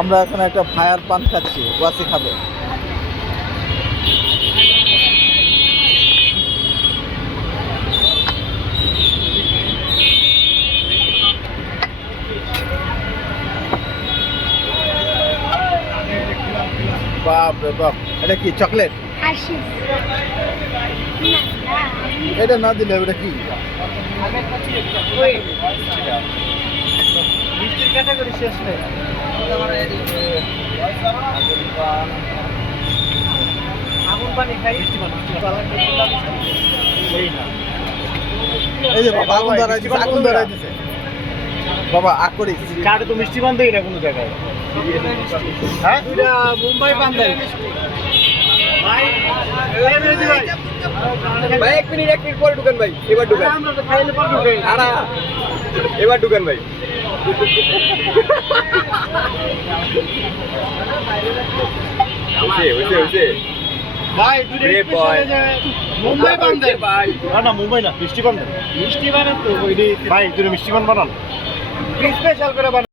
আমরা এখন একটা ফায়ার পান খাচ্ছি, ওয়াসি খাবে। বাপ রে বাপ, এটা কি চকলেট? এটা না দিলে এটা কি? মিষ্টির ক্যাটাগরি শেষ নেই। আগুন পানি খাই, মিষ্টি পানি। এই যে বাবা আগুন ধরাই দিছে। বাবা আকরি চাটে তো মিষ্টি পান দেই না কোনো জায়গায়। হ্যাঁ এটা মুম্বাই পান দেয়। ভাই ভাই এক মিনিট পরে ঢুকেন ভাই, এবার ঢুকেন। আমরা তো খাইলে পরে ঢুকেন। আরে এবার ঢুকেন ভাই। ওইছে ভাই দুটো মুম্বাই পান দেয় ভাই। না মুম্বাই না, মিষ্টি পান দেয়। মিষ্টি বানান তো ওইডি ভাই, দুটো মিষ্টি পান বানান স্পেশাল করে বানান।